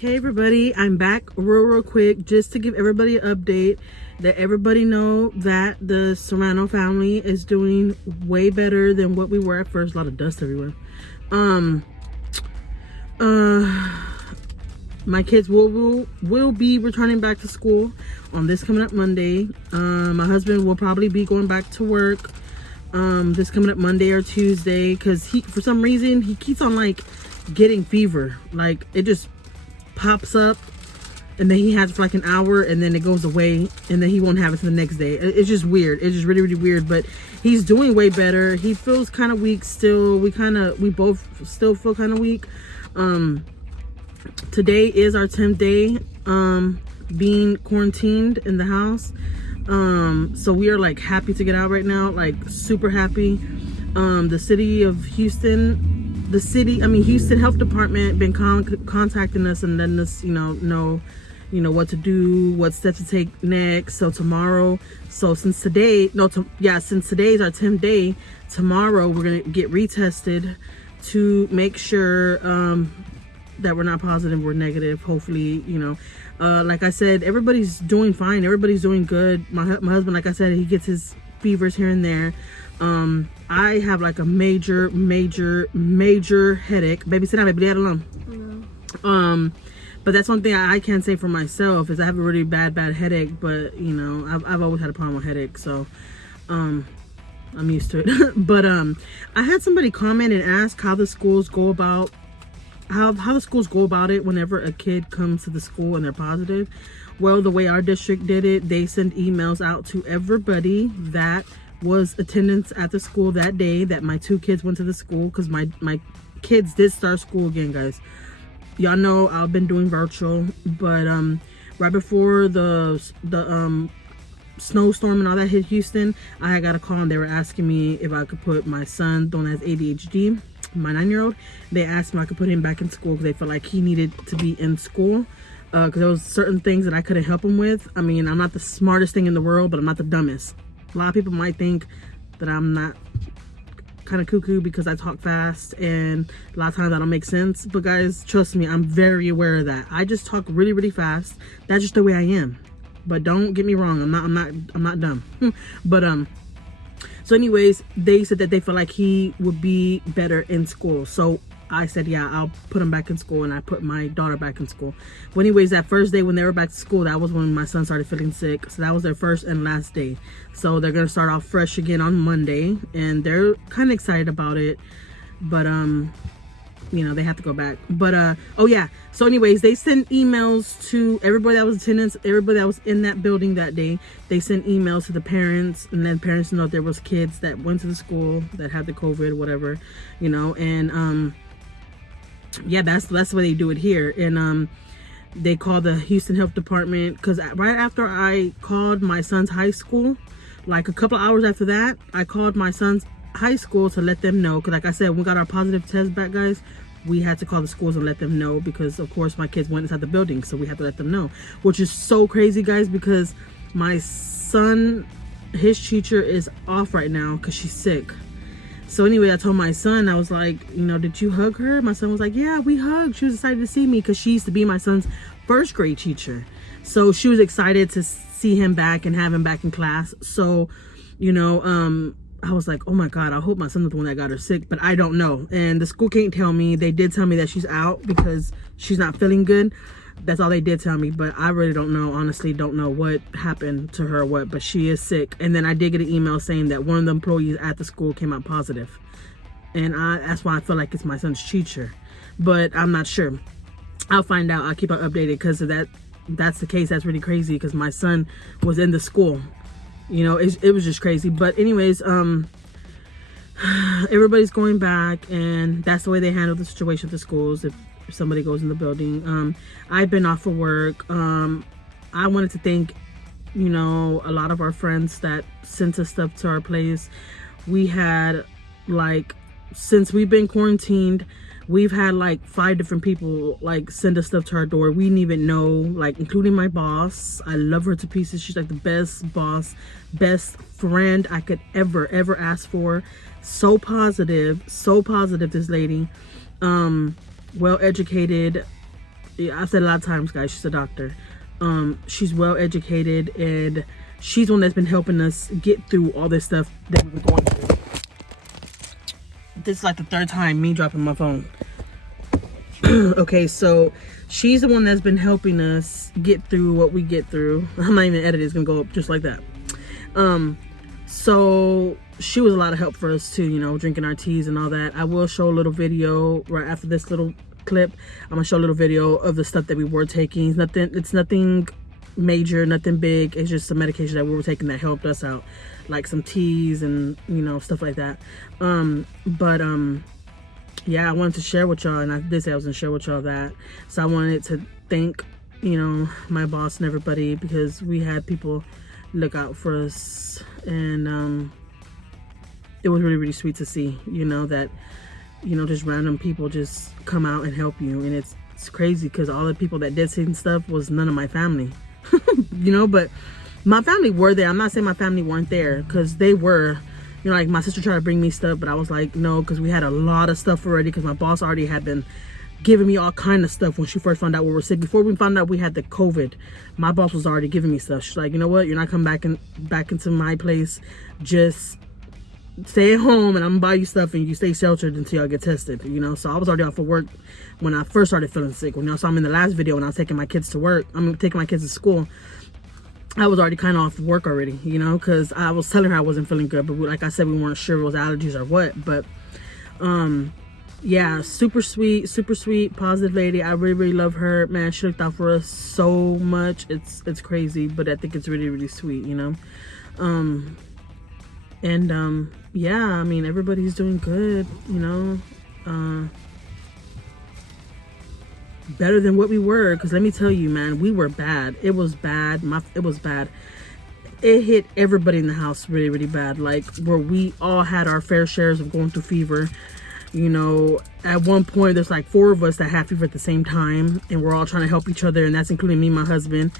Hey everybody, I'm back real quick just to give everybody an update that everybody know that the Serrano family is doing way better than what we were at first. A lot of dust everywhere. My kids will be returning back to school on this coming up Monday. My husband will probably be going back to work this coming up Monday or Tuesday, because he, for some reason, he keeps on like getting fever. Like it just pops up and then he has it for like an hour and then it goes away and then he won't have it till the next day. It's just weird. It's just really weird, but he's doing way better. He feels kind of weak still. We both still feel kind of weak. Today is our 10th day being quarantined in the house. So we are like happy to get out right now, like super happy. The city of Houston, Houston Health Department been contacting us and letting us, know what to do, what steps to take next. So tomorrow, since today is our 10th day, tomorrow we're gonna get retested to make sure that we're not positive, we're negative. Hopefully, like I said, everybody's doing fine, everybody's doing good. My husband, like I said, he gets his fevers here and there. I have like a major headache. Baby, sit down, baby, leave it alone. But that's one thing I can't say for myself, is I have a really bad headache, but I've always had a problem with headaches, so I'm used to it. But I had somebody comment and ask how the schools go about it whenever a kid comes to the school and they're positive. Well, the way our district did it, they send emails out to everybody that was attendance at the school that day that my two kids went to the school, because my kids did start school again, guys. Y'all know I've been doing virtual, but right before the snowstorm and all that hit Houston, I got a call and they were asking me if I could put my son, the one that has ADHD, my 9-year-old, they asked me if I could put him back in school because they felt like he needed to be in school, because there was certain things that I couldn't help him with. I mean, I'm not the smartest thing in the world, but I'm not the dumbest. A lot of people might think that I'm not kind of cuckoo because I talk fast and a lot of times I don't make sense, but guys, trust me, I'm very aware of that. I just talk really fast. That's just the way I am. But don't get me wrong, I'm not dumb. But so anyways, they said that they felt like he would be better in school. So I said, yeah, I'll put him back in school, and I put my daughter back in school. Well, anyways, that first day when they were back to school, that was when my son started feeling sick. So that was their first and last day. So they're gonna start off fresh again on Monday, and they're kind of excited about it. But they have to go back. But oh yeah, so anyways, they sent emails to everybody that was attendance, everybody that was in that building that day. They sent emails to the parents, and then parents know there was kids that went to the school that had the COVID, whatever, and yeah, that's the way they do it here. And they call the Houston Health Department, because right after I called my son's high school, like a couple hours after that, I called my son's high school to let them know, because like I said, when we got our positive test back, guys, we had to call the schools and let them know, because of course my kids went inside the building, so we had to let them know, which is so crazy, guys, because my son, his teacher is off right now because she's sick. So anyway, I told my son, I was like, did you hug her? My son was like, yeah, we hugged. She was excited to see me because she used to be my son's first grade teacher. So she was excited to see him back and have him back in class. So, I was like, oh my God, I hope my son's the one that got her sick, but I don't know. And the school can't tell me. They did tell me that she's out because she's not feeling good. That's all they did tell me, but I really don't know. Honestly, don't know what happened to her or what, but she is sick. And then I did get an email saying that one of the employees at the school came out positive. And that's why I feel like it's my son's teacher, but I'm not sure. I'll find out. I'll keep her updated, because if that's the case, that's really crazy, because my son was in the school. It was just crazy. But anyways, everybody's going back, and that's the way they handle the situation at the schools. If somebody goes in the building, I've been off of work. I wanted to thank a lot of our friends that sent us stuff to our place. We had, like, since we've been quarantined, we've had like 5 different people like send us stuff to our door we didn't even know, like including my boss. I love her to pieces. She's like the best boss, best friend I could ever ask for. So positive, this lady. Well educated, I said a lot of times, guys, she's a doctor. She's well educated, and she's the one that's been helping us get through all this stuff that we've been going through. This is like the third time me dropping my phone. Okay, so she's the one that's been helping us get through what we get through. I'm not even editing, it's gonna go up just like that. So she was a lot of help for us too, you know, drinking our teas and all that. I will show a little video right after this little clip. I'm gonna show a little video of the stuff that we were taking. It's nothing major, nothing big. It's just some medication that we were taking that helped us out, like some teas and, you know, stuff like that. Yeah, I wanted to share with y'all, and I did say I was gonna share with y'all that. So I wanted to thank, you know, my boss and everybody, because we had people look out for us, and it was really, really sweet to see, you know, that, you know, just random people just come out and help you. And it's crazy, because all the people that did say stuff was none of my family. You know, but my family were there. I'm not saying my family weren't there, because they were. You know, like my sister tried to bring me stuff, but I was like, no, because we had a lot of stuff already, because my boss already had been giving me all kind of stuff when she first found out we were sick. Before we found out we had the COVID, my boss was already giving me stuff. She's like, you know what, you're not coming back into my place. Just stay at home, and I'm gonna buy you stuff, and you stay sheltered until y'all get tested, you know. So I was already off of work when I first started feeling sick. You know, so I'm in the last video when I was taking my kids to work. I'm taking my kids to school. I was already kind of off work already, you know, because I was telling her I wasn't feeling good. But like I said, we weren't sure it was allergies or what. But yeah, super sweet, positive lady. I really, really love her, man. She looked out for us so much. It's crazy, but I think it's really, really sweet, you know. Yeah, I mean, everybody's doing good, you know. Better than what we were, because let me tell you, man, we were bad. It was bad. It was bad. It hit everybody in the house really, really bad. Like, where we all had our fair shares of going through fever. You know, at one point there's like 4 of us that had fever at the same time, and we're all trying to help each other, and that's including me and my husband,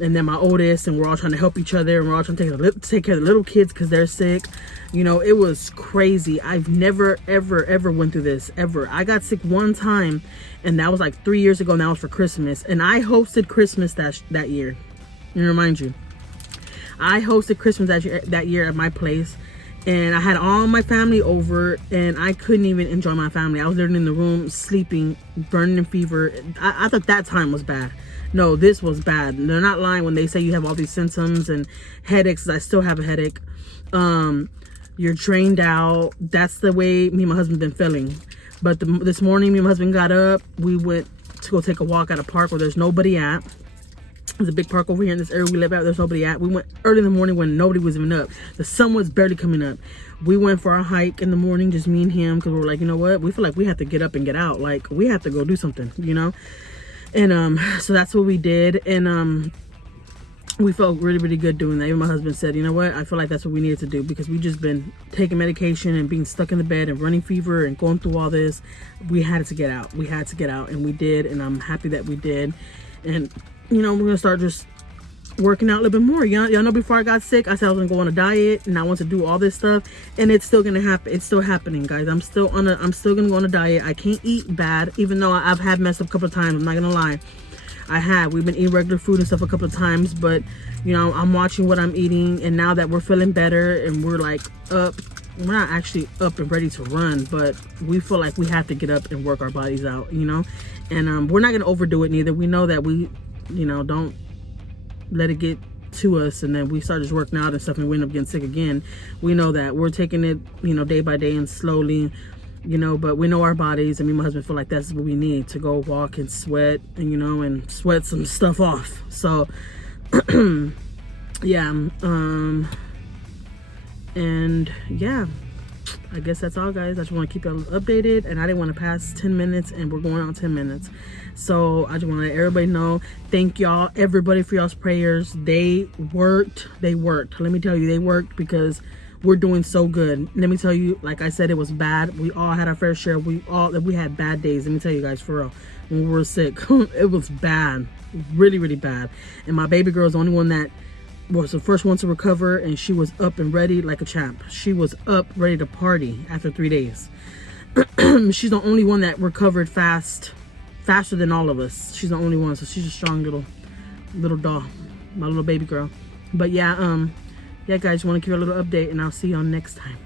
and then my oldest, and we're all trying to help each other, and we're all trying to take care of the little kids because they're sick. You know, it was crazy. I've never ever went through this ever. I got sick one time, and that was like 3 years ago, and that was for Christmas, and I hosted Christmas that year. And remind you, I hosted Christmas that year at my place. And I had all my family over, and I couldn't even enjoy my family. I was literally in the room sleeping, burning in fever. I thought that time was bad. No, this was bad. They're not lying when they say you have all these symptoms and headaches. I still have a headache. You're drained out. That's the way me and my husband been feeling. But this morning, me and my husband got up. We went to go take a walk at a park where there's nobody at. There's a big park over here in this area we live at. There's nobody at. We went early in the morning when nobody was even up. The sun was barely coming up. We went for our hike in the morning, just me and him, because we were like, you know what? We feel like we have to get up and get out. Like, we have to go do something, you know? And so that's what we did. And we felt really, really good doing that. Even my husband said, you know what? I feel like that's what we needed to do, because we just been taking medication and being stuck in the bed and running fever and going through all this. We had to get out. We had to get out, and we did. And I'm happy that we did. And you know, we're gonna start just working out a little bit more. Y'all know before I got sick, I said I was gonna go on a diet, and I want to do all this stuff, and it's still gonna happen. It's still happening, guys. I'm still gonna go on a diet. I can't eat bad, even though I've had messed up a couple of times. I'm not gonna lie. We've been eating regular food and stuff a couple of times, but you know, I'm watching what I'm eating, and now that we're feeling better and we're like up, we're not actually up and ready to run, but we feel like we have to get up and work our bodies out, you know. And we're not gonna overdo it neither. We know that we, you know, don't let it get to us and then we start just working out and stuff and we end up getting sick again. We know that we're taking it, you know, day by day and slowly, you know, but we know our bodies, and me and my husband feel like that's what we need to go walk and sweat, and you know, and sweat some stuff off. So yeah, and yeah, I guess that's all, guys. I just want to keep y'all updated, and I didn't want to pass 10 minutes, and we're going on 10 minutes. So I just want to let everybody know, thank y'all, everybody, for y'all's prayers. They worked. Let me tell you, they worked, because we're doing so good. Let me tell you, like I said, it was bad. We all had our fair share. We had bad days. Let me tell you guys, for real, when we were sick, it was bad, really, really bad. And my baby girl is the only one that was the first one to recover, and she was up and ready like a champ. She was up ready to party after 3 days. She's the only one that recovered fast faster than all of us. She's the only one, so she's a strong little doll, my little baby girl. But yeah, yeah guys, want to give her a little update, and I'll see y'all next time.